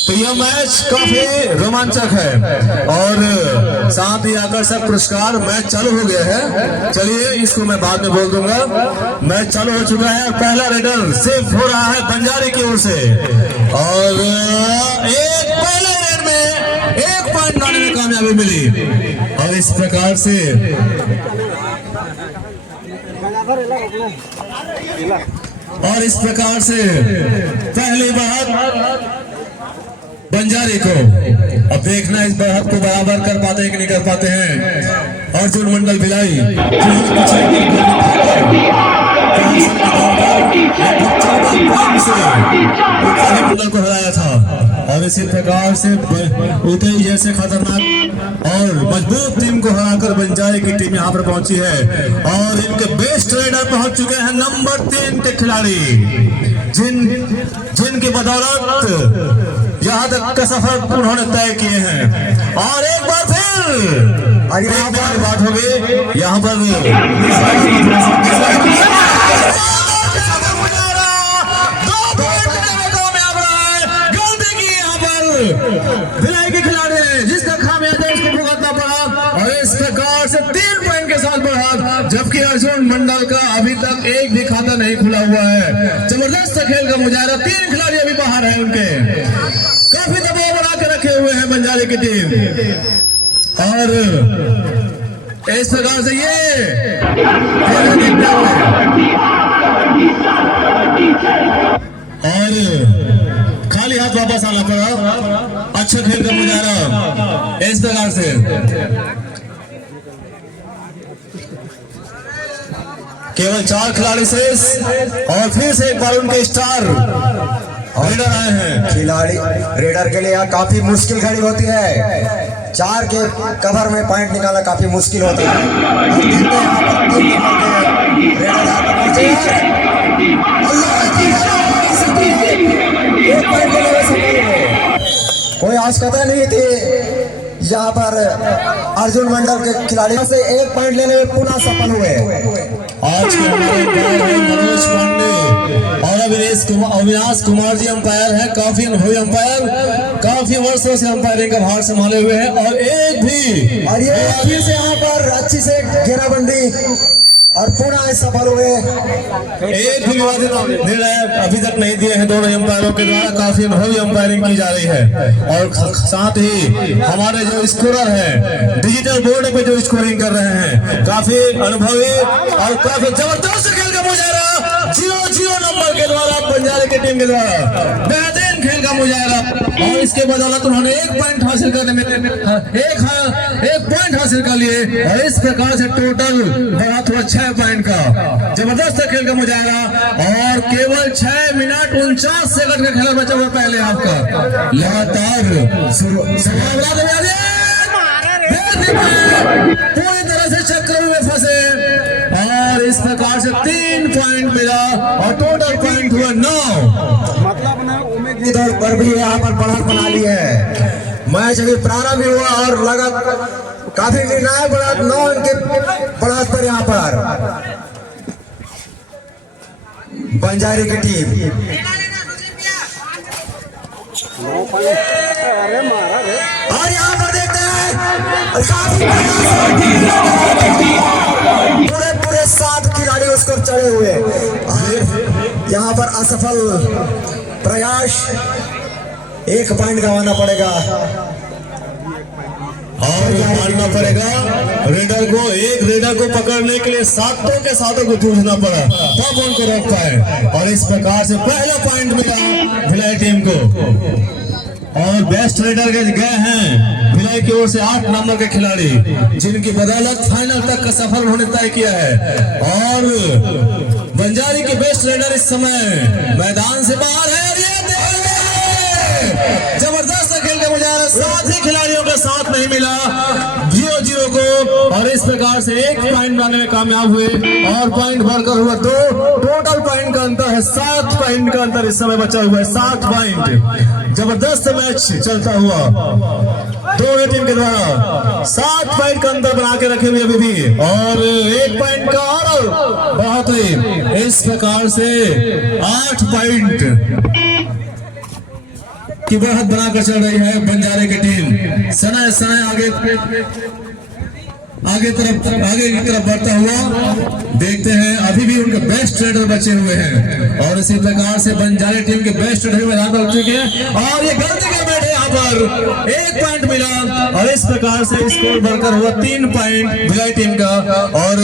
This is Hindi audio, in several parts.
तो यह मैच काफी रोमांचक है और साथ ही आकर्षक पुरस्कार। मैच चालू हो गया है, चलिए इसको मैं बाद में बोल दूंगा। मैच चालू हो चुका है, पहला रेडर सेव हो रहा है बंजारे की ओर से और एक पहले रेड में 1 पॉइंट लाने में कामयाबी मिली और इस प्रकार से पहली बार बंजारे को अब देखना इस बढ़त को बराबर कर पाते हैं कि नहीं कर पाते हैं। अर्जुन मंडल भिलाई मंडल को हराया था और इसी प्रकार से उदय जैसे खतरनाक और मजबूत टीम को हराकर बंजारे की टीम यहाँ पर पहुंची है और इनके बेस्ट रेडर पहुंच चुके हैं नंबर 3 के खिलाड़ी जिनकी बदौलत यहाँ तक का सफर उन्होंने तय किए हैं। और एक बार फिर यहाँ पर बात होगी, यहाँ पर गलती की यहाँ पर भिलाई के खिलाड़ी ने, जिसका खामियाजा उसको भुगतना पड़ा और इस प्रकार से 3 पॉइंट के साथ बढ़ा, जबकि अर्जुन मंडल का अभी तक एक भी खाता नहीं खुला हुआ है। जबरदस्त खेल का मुजाहरा, 3 खिलाड़ी अभी बाहर है उनके, काफी दबाव बना के रखे हुए हैं बंजारे की टीम और इस प्रकार से ये और खाली हाथ वापस आना पड़ा। अच्छा खेल का मुजाहरा इस प्रकार से केवल 4 खिलाड़ी शेष और फिर से एक बार उनके स्टार रेडर आए हैं। खिलाड़ी रेडर के लिए काफी मुश्किल खड़ी होती है, 4 के कवर में पॉइंट निकालना काफी मुश्किल होता है। कोई आस कतई नहीं थी यहाँ पर अर्जुन मंडल के खिलाड़ियों से 1 पॉइंट लेने में पुनः सफल हुए। आज के मनोज पांडे और अविनाश कुमार जी अंपायर है, काफी अनुभवी अंपायर, काफी वर्षों से अंपायरिंग का भार संभाले हुए हैं और एक भी और ये फिर से यहाँ पर अच्छी से घेराबंदी और पुनः सफल हुए। एक भी विवादित निर्णय अभी तक नहीं दिए हैं दोनों अंपायरों के द्वारा, काफी अनुभवी अंपायरिंग की जा रही है और साथ ही हमारे जो स्कोरर हैं डिजिटल बोर्ड पे जो स्कोरिंग कर रहे हैं काफी अनुभवी और काफी जबरदस्त खेल का मुजाहरा 0-0 नंबर के द्वारा बंजारे की टीम के द्वारा बेहतरीन खेल का मुजाहरा और इसके बदौलत उन्होंने 1 पॉइंट हासिल करने में एक पॉइंट हासिल कर लिए और इस प्रकार से टोटल बढ़ा हुआ 6 पॉइंट का जबरदस्त खेल का मुजाहरा और केवल 6 मिनट 49 सेकंड का खेला बचा हुआ पहले आपका लगातार पूरी तरह से चक्कर में फंसे और इस प्रकार से 3 पॉइंट मिला और टोटल पॉइंट हुआ 9। मतलब ना उम्मीद पर भी यहाँ पर बढ़त बना ली है। मैच अभी प्रारंभ हुआ और लगा काफी निर्णायक बढ़त 9 के बढ़त पर यहाँ पर बंजारे की टीम और यहाँ पर देखते हैं पूरे 7 खिलाड़ी उसको चढ़े हुए यहाँ पर असफल प्रयास, 1 पॉइंट गंवाना पड़ेगा और मानना पड़ेगा रेडर को। एक रेडर को पकड़ने के लिए 7 के 7 को जूझना पड़ा तब उनको रोक पाए और इस प्रकार से पहला पॉइंट मिला भिलाई टीम को और बेस्ट रेडर के गए हैं भिलाई की ओर से 8 नंबर के खिलाड़ी, जिनकी बदौलत फाइनल तक का सफर उन्होंने तय किया है और बंजारी के बेस्ट रेडर इस समय मैदान से बाहर है और ये जबरदस्त खेल का मुजाहरा 7 ही खिलाड़ियों का साथ नहीं मिला 0-0 को और इस प्रकार से 1 पॉइंट बनाने में कामयाब हुए और पॉइंट बढ़कर हुआ 2, टोटल पॉइंट का अंतर है 7 पॉइंट का अंतर इस समय बचा हुआ है 7 पॉइंट। जबरदस्त मैच चलता हुआ दोनों टीम के द्वारा 7 पॉइंट का अंतर बना के रखे हुए अभी भी और 1 पॉइंट का और बहुत ही इस प्रकार से 8 पॉइंट की बढ़त बनाकर चल रही है बंजारे की टीम। सना सना आगे की तरफ बढ़ता हुआ देखते हैं। अभी भी उनके बेस्ट ट्रेडर बचे हुए हैं और इसी प्रकार से बंजारे टीम के बेस्ट ट्रेडर मैदान पर उठ चुके हैं और ये गलती के बैठे यहाँ पर 1 पॉइंट मिला और इस प्रकार से स्कोर बढ़कर हुआ 3 पॉइंट भिलाई टीम का और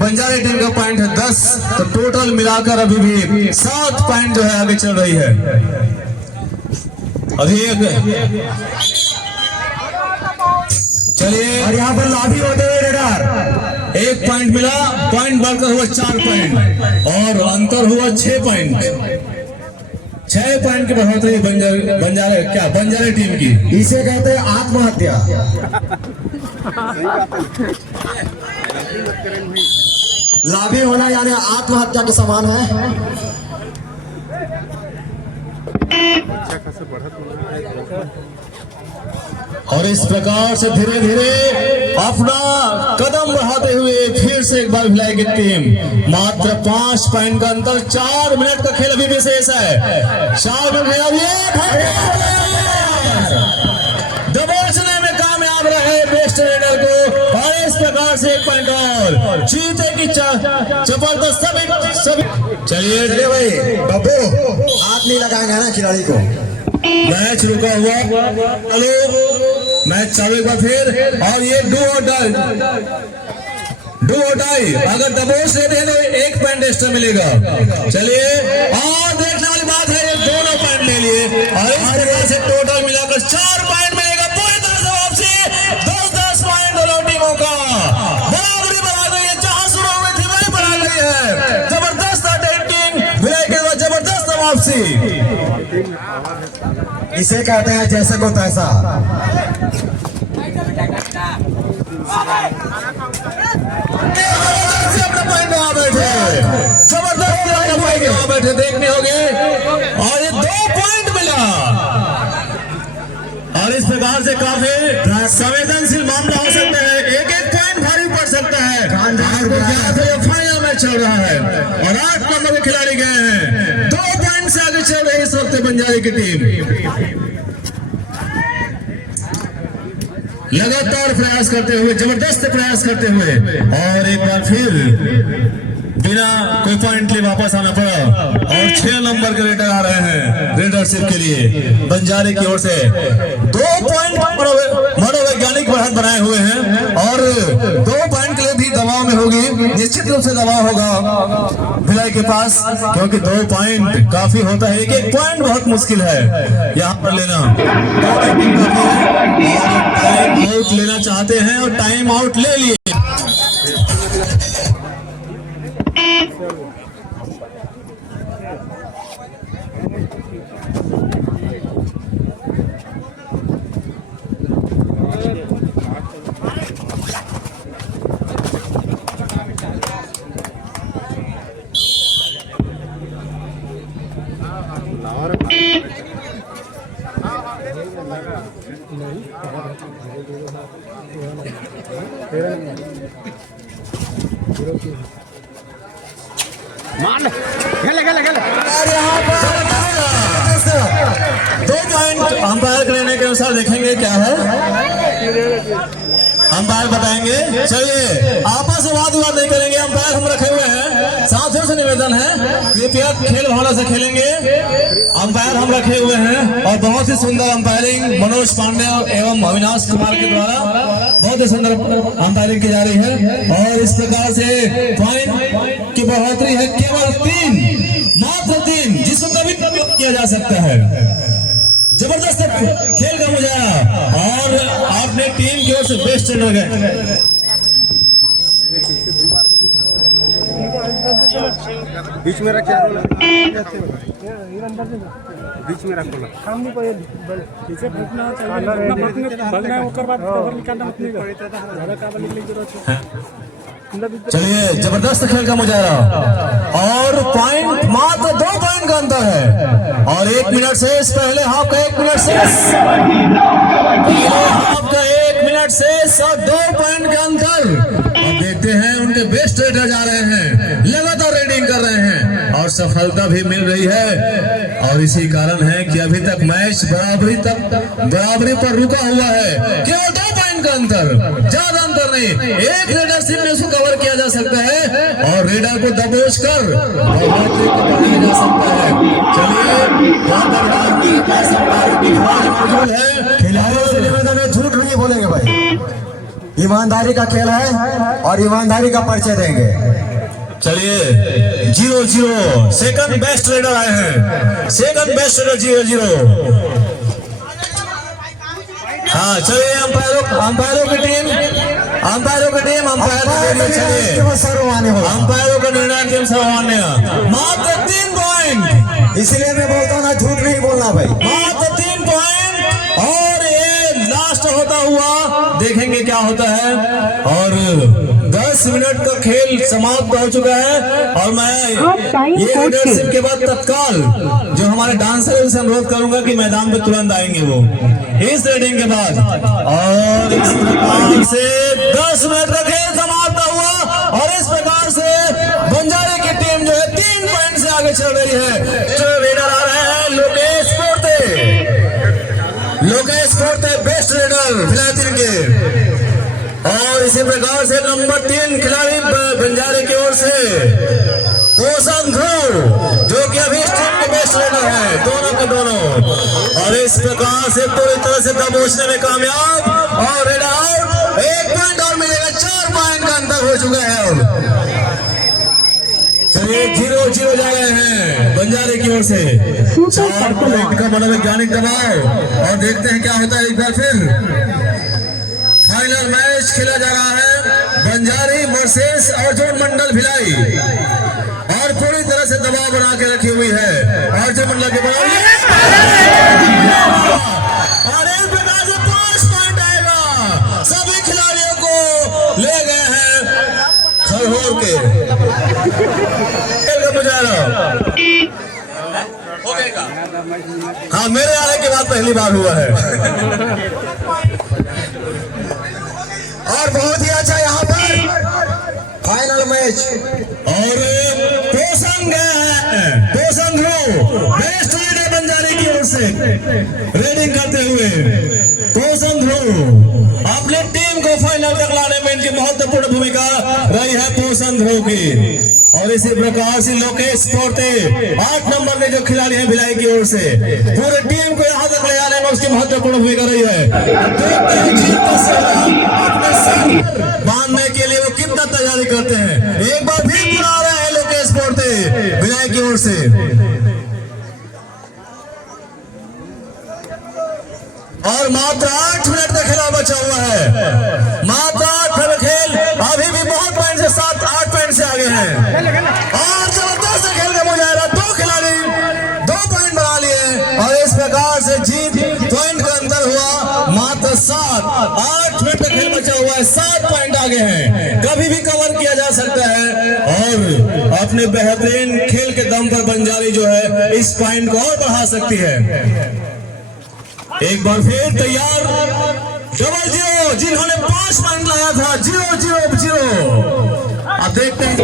बंजारे टीम का पॉइंट है 10। तो टोटल मिलाकर अभी भी 7 पॉइंट जो है आगे चल रही है। अभी चलिए और यहाँ पर लाभी होते हुए रेडर 1 पॉइंट मिला, पॉइंट बढ़कर हुआ 4 पॉइंट और अंतर हुआ 6 पॉइंट। 6 पॉइंट की बढ़ोतरी बंजारे टीम की। इसे कहते हैं आत्महत्या। लाभी होना यानी आत्महत्या के समान है। और इस प्रकार से धीरे धीरे अपना कदम बढ़ाते हुए फिर से एक बार भिलाई की टीम मात्र 5 पॉइंट का अंतर। 4 मिनट का खेल अभी भी शेष है। 4 मिनट दबोचने में कामयाब रहे बेस्ट रेडर को और इस प्रकार से 1 पॉइंट और जीते की जबरदस्त सभी। चलिए भाई बब्बू हाथ नहीं लगाएंगे ना खिलाड़ी को। मैच रुका हुआ, हेलो मैच चालू एक बार फिर और ये डू और डाई अगर दबोच लेते हैं तो 1 पॉइंट एक्स्ट्रा मिलेगा। चलिए और देखने वाली बात है ये दोनों पॉइंट ले लिए और इस तरह से टोटल मिलाकर 4 पॉइंट मिलेगा। पूरी तरह से वापसी 10-10 पॉइंट दोनों टीमों का बराबरी बना गई है। जहां शुरू हुई थी वही बना गई है। जबरदस्त अटैकिंग भिलाई के बाद जबरदस्त वापसी। इसे कहते हैं जैसे को तैसा। जबरदस्त बैठे देखने होंगे और ये 2 पॉइंट मिला और इस प्रकार से काफी संवेदनशील मामला हो सकता है। 1-1 पॉइंट भारी पड़ सकता है। फाइनल मैच चल रहा है और 8 नंबर के खिलाड़ी गए हैं। 2 पॉइंट से आगे चल रही है इस वक्त बंजारे की टीम। लगातार प्रयास करते हुए, जबरदस्त प्रयास करते हुए और एक बार फिर बिना कोई पॉइंट लिए वापस आना पड़ा और 6 नंबर के रेडर आ रहे हैं रेडरशिप के लिए बंजारे की ओर से। 2 पॉइंट मनोवैज्ञानिक बढ़त बनाए हुए हैं और 2 पॉइंट के लिए भी दबाव में होगी, निश्चित रूप से दबाव होगा भिलाई के पास क्योंकि 2 पॉइंट काफी होता है। 1-1 पॉइंट बहुत मुश्किल है यहाँ पर लेना। टाइम आउट लेना चाहते हैं और टाइम आउट ले लिए। दो पॉइंट अंपायर के निर्णय के अनुसार देखेंगे क्या है, अंपायर बताएंगे। चलिए आपस में वाद विवाद नहीं करेंगे, अंपायर हम रखे हुए हैं। साथियों से निवेदन है कृपया खेल भावना से खेलेंगे। अंपायर हम रखे हुए हैं और बहुत ही सुंदर अंपायरिंग मनोज पांडे एवं अविनाश कुमार के द्वारा बहुत ही सुंदर अंपायरिंग की जा रही है। और इस प्रकार से पॉइंट की बढ़ोतरी है केवल 3, मात्र 3, जिसको कभी किया जा सकता है। जबरदस्त खेल का मुजाहरा और आपने टीम की ओर से बेस्ट रनर गए। बीच में रखे, बीच में रखो काम नहीं कोई पीछे फेंकना चाहिए, ओकर बाद कवर निकालना उतनी ज्यादा काबल निकलने की जरूरत है। चलिए जबरदस्त खेल का मुजाहरा और पॉइंट मात्र 2 पॉइंट का अंतर है और 1 मिनट से पहले हाफ का 1 मिनट से हाफ का 1 मिनट से 2 पॉइंट का अंतर। अब देखते हैं उनके बेस्ट रेडर जा रहे हैं, लगातार रेडिंग कर रहे हैं और सफलता भी मिल रही है। और इसी कारण है कि अभी तक मैच बराबरी पर रुका हुआ है। केवल 2 पॉइंट का अंतर, ज्यादा अंतर नहीं। एक लीडरशिप में उसको कवर किया जा सकता है और रेडर को दबोच कर बढ़ाया जा सकता है। चलिए मौजूद है। खिलाड़ियों से निवेदन है, झूठ नहीं बोलेंगे भाई, ईमानदारी का खेल है और ईमानदारी का परिचय देंगे। चलिए 0-0 सेकंड बेस्ट रेडर आए हैं। Second best raider 0-0। हाँ चलिए अंपायरों की टीम अंपायरों का निर्णय अंतिम सर्वमान्य। मात्र 3 पॉइंट, इसलिए मैं बोलता हूँ ना, झूठ नहीं बोलना भाई। मात्र 3 पॉइंट और ये लास्ट होता हुआ देखेंगे क्या होता है। और 10 मिनट का खेल समाप्त हो चुका है और मैं ये लीडरशिप के बाद तत्काल जो हमारे डांसर है उनसे अनुरोध करूंगा कि मैदान पे तुरंत आएंगे वो इस रेडिंग के बाद। और इस प्रकार से 10 मिनट का खेल समाप्त हुआ और इस प्रकार से बंजारे की टीम जो है 3 पॉइंट से आगे चल रही है। जो रेडर आ रहे हैं लोकेश पोर्ते बेस्ट रेडर फिलहाल के। और इसी प्रकार से नंबर 3 खिलाड़ी बंजारे की ओर से पोषण ध्रुव जो कि अभी इस टीम के बेस्ट रेडर है, दोनों के दोनों। और इस प्रकार से पूरी तरह से दबोचने में कामयाब और रेडर आउट। 1 पॉइंट और मिलेगा, 4 पॉइंट का अंतर हो चुका है। अब चलिए 0-0 जा रहे हैं बंजारे की ओर से। 4 पॉइंट का मनोवैज्ञानिक दबाव और देखते हैं क्या होता है। एक बार फिर फाइनल मैच खेला जा रहा है बंजारी वर्सेस अर्जुन मंडल भिलाई और पूरी तरह से दबाव बना के रखी हुई है अर्जुन मंडल के बराबर। और एक प्रकार से 5 पॉइंट आएगा। सभी खिलाड़ियों को ले गए हैं खरहोर के हाँ, मेरे आने के बाद पहली बार हुआ है। और बहुत ही अच्छा यहाँ पर फाइनल मैच। और पोषण ध्रुव बेस्ट लीडर बंजारे की ओर से रेडिंग करते हुए पोषण ध्रुव अपनी टीम को फाइनल तक लाने में इनकी महत्वपूर्ण भूमिका रही है पोषण ध्रुव की। और इसी प्रकार से लोकेश पोर्ते 8 नंबर के जो खिलाड़ी हैं भिलाई की ओर से पूरे टीम को यहाँ तक ले जाने में उसकी महत्वपूर्ण भूमिका रही है। देखते हैं जीत का सेहरा अपने सर बांधने के लिए वो कितना तैयारी करते हैं। एक बार फिर बुला रहे हैं लोकेश पोर्ते भिलाई की ओर से। और मात्र 8 मिनट का खेला बचा हुआ है। मात्र 8 मिनट खेल अभी भी बहुत पॉइंट से 7-8 पॉइंट से आगे हैं। और जबरदस्त खेल का मुजाहरा, 2 खिलाड़ी 2 पॉइंट बना लिए और इस प्रकार से जीत पॉइंट का अंतर हुआ मात्र 7-8 मिनट का खेल बचा हुआ है। 7 पॉइंट आगे हैं, कभी भी कवर किया जा सकता है। और अपने बेहतरीन खेल के दम पर बंजारी जो है इस पॉइंट को और बढ़ा सकती है। एक बार फिर तैयार 0-0 जिन्होंने 5 पॉइंट लाया था 0-0-0। अब देखते हैं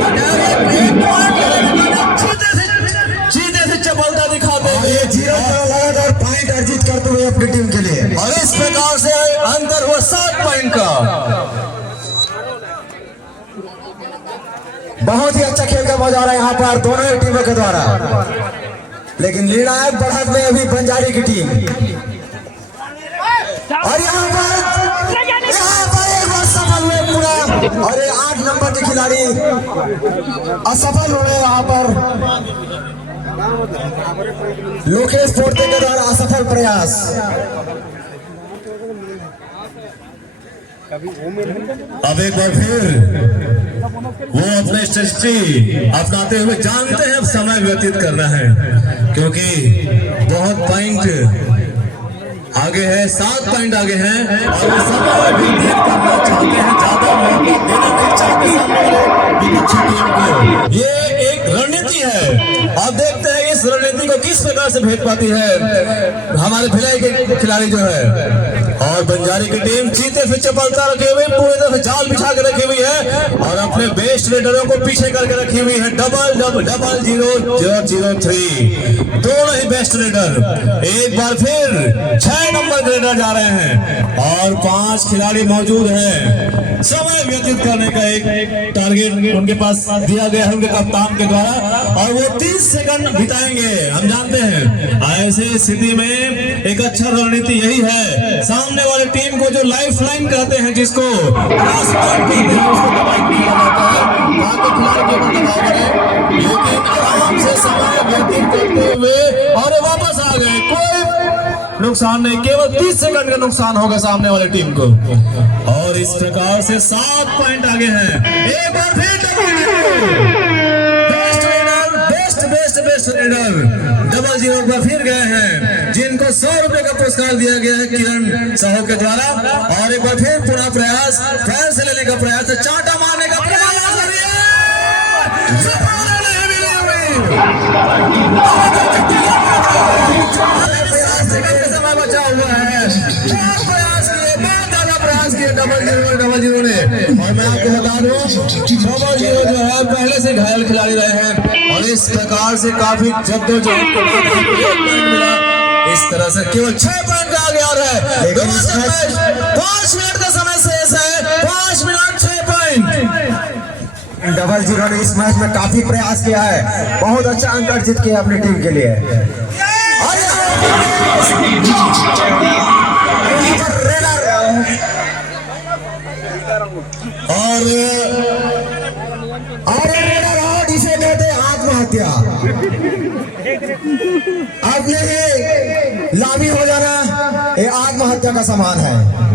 चीते से चपलता दिखाते हैं। ये 0 लगातार पॉइंट अर्जित करते हुए अपनी टीम के लिए। और इस प्रकार से अंतर हुआ 7 पॉइंट का। बहुत ही अच्छा खेल का मजा आ रहा है यहाँ पर दोनों ही टीमों के द्वारा। लेकिन निर्णायक बढ़त में अभी बंजारी की टीम। और यहाँ पर एक बार सफल हुए पूरा। और 8 नंबर के खिलाड़ी असफल हो रहे यहाँ पर। लोकेश पोर्ते के द्वारा असफल प्रयास। अब एक बार फिर वो अपने स्ट्रेटजी अपनाते हुए जानते हैं अब समय व्यतीत करना है क्योंकि बहुत पॉइंट आगे है, 7 पॉइंट आगे हैं और वो समय व्यतीत करना चाहते हैं, ज्यादा मौका देना नहीं चाहते सामने वाले विपक्षी टीम को। ये एक रणनीति है। अब देखते हैं इस इस रणनीति को किस प्रकार से भेद पाती है हमारे भिलाई के खिलाड़ी जो है। और बंजारी की टीम जीते फिर चपलता रखे हुए पूरी तरह से जाल बिछा के रखी हुई है और अपने बेस्ट रेडरों को पीछे करके रखी हुई है। 0003 दोनों ही बेस्ट रेडर एक बार फिर 6 नंबर के रेडर जा रहे हैं और 5 खिलाड़ी मौजूद हैं। समय व्यतीत करने का एक टारगेट उनके पास दिया गया है उनके कप्तान के द्वारा और वो 30 सेकंड बिताएंगे। हम जानते हैं ऐसी स्थिति में एक अच्छा रणनीति यही है, सामने वाले टीम को जो लाइफ लाइन कहते हैं जिसको लेकिन आराम से समय व्यतीत करते हुए और वापस आ गए, कोई नुकसान नहीं, केवल 30 सेकंड का नुकसान होगा सामने वाले टीम को और इस प्रकार से 7 पॉइंट आगे हैं। एक बार फिर बेस्ट रेडर 00 पर फिर गए हैं जिनको 100 रुपए का पुरस्कार दिया गया है किरण साहू के द्वारा और एक बार फिर पुनः प्रयास फैन से लेने का प्रयास, चांटा मारने का प्रयास समय बचा हुआ है। प्रयास किए, बहुत ज्यादा प्रयास किए 00 ने और मैं आपको बता दूं 00 जो है पहले से घायल खिलाड़ी रहे हैं और इस प्रकार से काफी जद्दोजहद मिला। इस तरह से केवल 6 पॉइंट का आगे आ रहा है। 5 मिनट का समय शेष है, 5 मिनट 6 पॉइंट। 00 ने इस मैच में काफी प्रयास किया है, बहुत अच्छा अंक अर्जित किया अपनी टीम के लिए और इसे कहते हैं आत्महत्या। अब नहीं लामी हो जाना ये आत्महत्या का समान है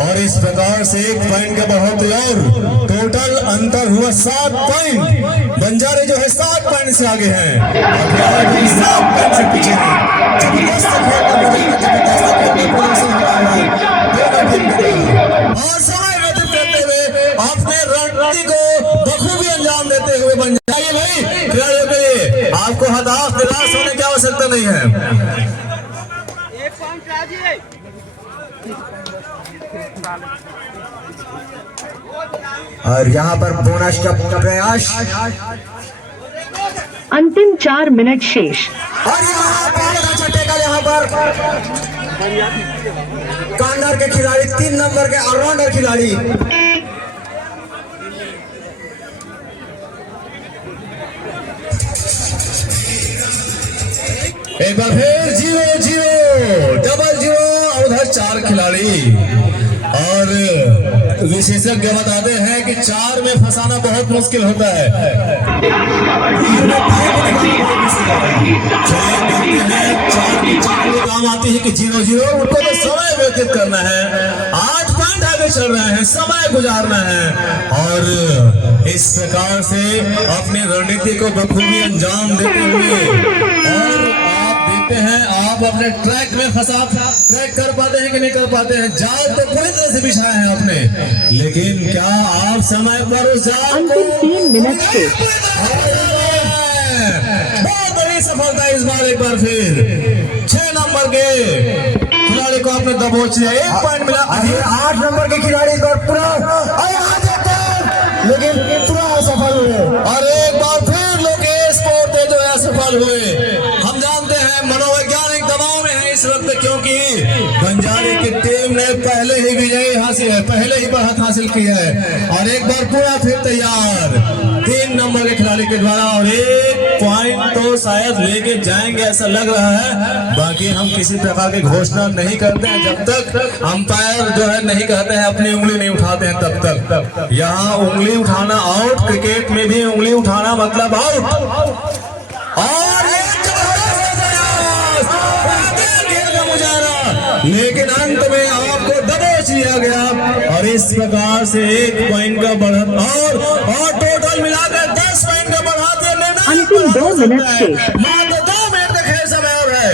और इस प्रकार से 1 पॉइंट का बढ़ोतरी और टोटल अंतर हुआ 7 पॉइंट। बंजारे जो है 7 पॉइंट से आगे हैं और 7 पॉइंट से पीछे हैं। और समय व्यतीत करते हुए अपने रणनीति को बखूबी अंजाम देते हुए बंजारे भाई खिलाड़ियों के लिए आपको हताश निराश होने की आवश्यकता नहीं है। और यहाँ पर बोनस का प्रयास, अंतिम 4 मिनट शेष और यहाँ पर छठेगा यहाँ पर कांडर के खिलाड़ी 3 नंबर के ऑलराउंडर खिलाड़ी एक बार फिर 00 उधर 4 खिलाड़ी और विशेषज्ञ बताते हैं कि 4 में फंसाना बहुत मुश्किल होता है। 4 काम आती है कि 00 उनको तो समय व्यतीत करना है, 8 पॉइंट आगे चल रहे हैं, समय गुजारना है और इस प्रकार से अपनी रणनीति को बखूबी अंजाम देते हुए और आप देखते हैं आप अपने ट्रैक में ट्रैक कर पाते हैं कि नहीं कर पाते हैं। जाल तो पूरी तरह से बिछाए हैं आपने, लेकिन क्या आप समय पर उस जाल को 3 मिनट से बहुत बड़ी सफलता इस बार एक बार फिर 6 नंबर के खिलाड़ी को आपने दबोच लिया, 1 पॉइंट मिला। 8 नंबर के खिलाड़ी पर पूरा लेकिन पूरा असफल हुए और एक बार फिर लोकेश पोर्ते जो है असफल हुए। हम जानते हैं मनोवैज्ञानिक दबाव में है इस वक्त क्योंकि बंजारे की टीम ने पहले ही विजय हासिल है, पहले ही बढ़त हासिल की है और एक बार पूरा फिर तैयार 3 नंबर के खिलाड़ी के द्वारा और 1 पॉइंट तो शायद लेके जाएंगे ऐसा लग रहा है। बाकी हम किसी प्रकार की घोषणा नहीं करते हैं जब तक अंपायर जो है नहीं कहते हैं, अपनी उंगली नहीं उठाते हैं तब तक। यहाँ उंगली उठाना आउट, क्रिकेट में भी उंगली उठाना मतलब आउट और लेकिन अंत में आपको दबोच लिया गया और इस प्रकार से 1 पॉइंट का बढ़त और टोटल मिलाकर 10 पॉइंट का बढ़ाते अंतिम 2 मिनट से मात्र 2 मिनट का खेल समय और है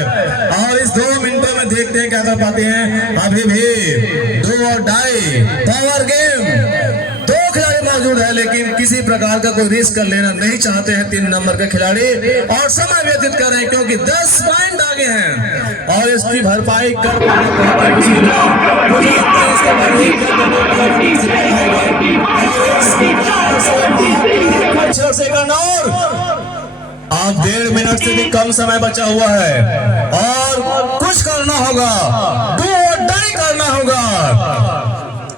और इस 2 मिनटों में देखते हैं क्या कर पाते हैं। अभी भी 2 और डाई पावर गेम, 2 खिलाड़ी मौजूद है, लेकिन किसी प्रकार का कोई रिस्क लेना नहीं चाहते हैं 3 नंबर के खिलाड़ी, और समय व्यतीत कर रहे हैं क्योंकि 10 पॉइंट आगे हैं और इसकी भरपाई कर पाना बहुत मुश्किल है। मुझे लगता है इसका भरपाई कर देने का 6 सेकंड और आप 1.5 मिनट से भी कम समय बचा हुआ है और कुछ करना होगा, डू और डाई करना होगा,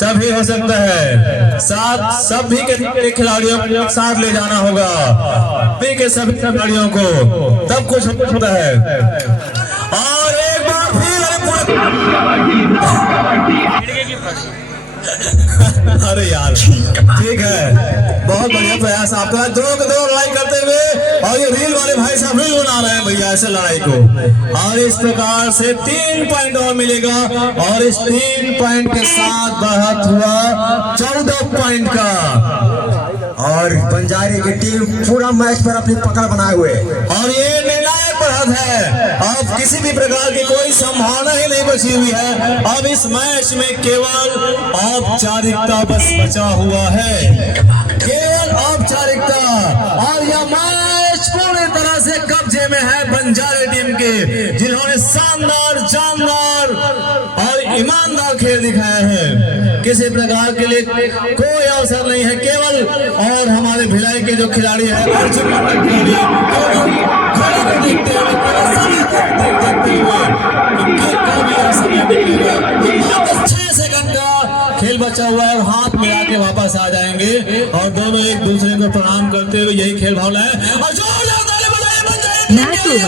तभी हो सकता है। साथ सभी के खिलाड़ियों को साथ ले जाना होगा, सभी के सभी खिलाड़ियों को, तब कुछ होता है। और एक बार फिर अरे यार ठीक है, बहुत बढ़िया प्रयास आपका, 2 को 2 लड़ाई करते हुए, और ये रील वाले भाई साहब रील बना रहे हैं भैया ऐसे लड़ाई को, और इस प्रकार से 3 पॉइंट और मिलेगा और इस 3 पॉइंट के साथ बढ़त हुआ 14 पॉइंट का। और बंजारे की टीम पूरा मैच पर अपनी पकड़ बनाए हुए, और ये निर्णायक बढ़त है, अब किसी भी प्रकार की कोई संभावना ही नहीं बची हुई है। अब इस मैच में केवल औपचारिकता बस बचा हुआ है, केवल औपचारिकता, और यह मैच पूरी तरह से कब्जे में है बंजारे टीम के, जिन्होंने शानदार जानदार और ईमानदार खेल दिखाया है। किसी प्रकार के लिए कोई अवसर नहीं है, केवल और हमारे भिलाई के जो खिलाड़ी है अर्जुन देखते हुए 6 सेकंड का खेल बचा हुआ है और हाथ मिला के वापस आ जाएंगे और दोनों एक दूसरे को प्रणाम करते हुए यही खेल भावना है और जोरदार ताली बजाइए बंजारे टीम के लिए।